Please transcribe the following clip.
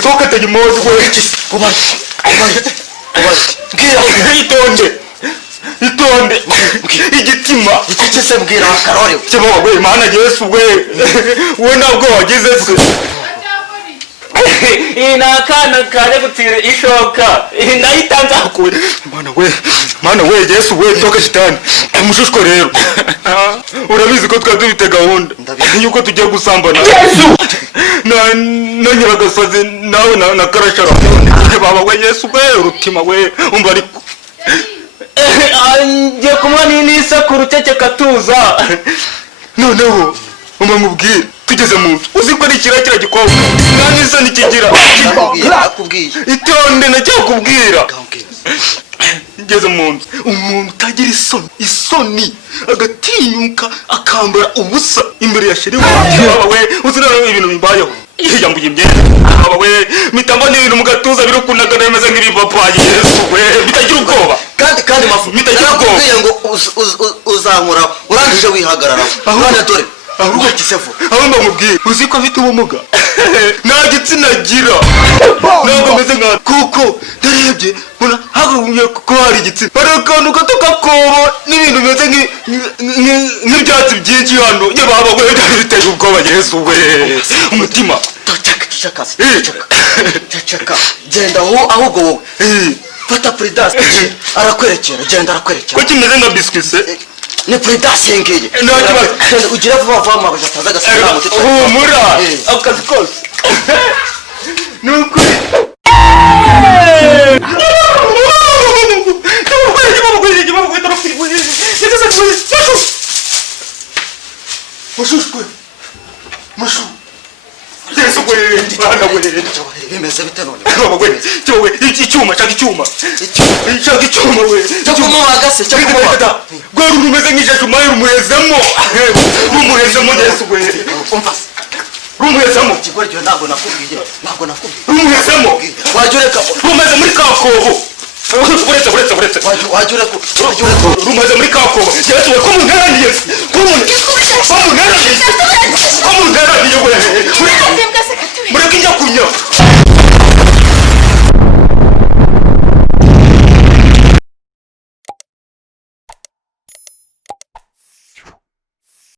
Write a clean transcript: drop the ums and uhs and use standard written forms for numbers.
soka tagimozi we ubaje itonde igitima ikicese mbwira akarore cyaba we mana Yesu we nabwo wagize se inakana kare gutire ishoka nayitanza kure mana we Yesu we toka shitani mushushko rero urabizi ko twadubite gahunda yuko tugiye gusambana Yesu na nyiragasaze nawe na karashara baba we Yesu we urutima we umva ariko ngiye kumwa n'inisa ku ruteke katuza noneho umva mubwire tugeze mu nzu uzi ko ari kirakira gikobwa nanisa nikigira nakubwiye itonde nacyakubwira ngeze mu nzu umuntu utagira isoni agatinyuka akambara ubusa imbere ya sheri baba we uzira ibintu bimbayeho yambuye imyenda baba we mitamba n'ibintu mu gatuza birukunaga nemeze nk'ibipapayi Yesu we bitagira ubwoba kandi mafu bitagira ubwoba ngo uzankura urangije wihagarara abana dore ahubwo kisevu ahubwo mubwiye uzi ko afite ubumuga nta gitsina gira ntabwo meze nka kuko ndarebye mbona hagumye ko hari igitsina hari akantu gato kakobo n'ibintu bimeze nk'ibyatsi byinshi hano baba we biteye ubwoba Yesu we umutima caka genda ahubwo wowe fata Prudence arakwerekera genda arakwerekera ko kimeze nka biscuit se ni Prudence ngeye ugira vuba vuba mabaje ataza gasana muti humura akazi kose nuko Mashu Yesu we bana we bimeze bitanone icyuma we cyakuma wagase cyakuma gwa rumeze nk'ijaju mayi rumuhezemo Yesu we umva rumuhezemo kigoryo ntabwo nakubwiye rumuhezemo wajureka rumeze muri kakobo uretse wajureka rumeze muri kakobo Yesu we ko munaniye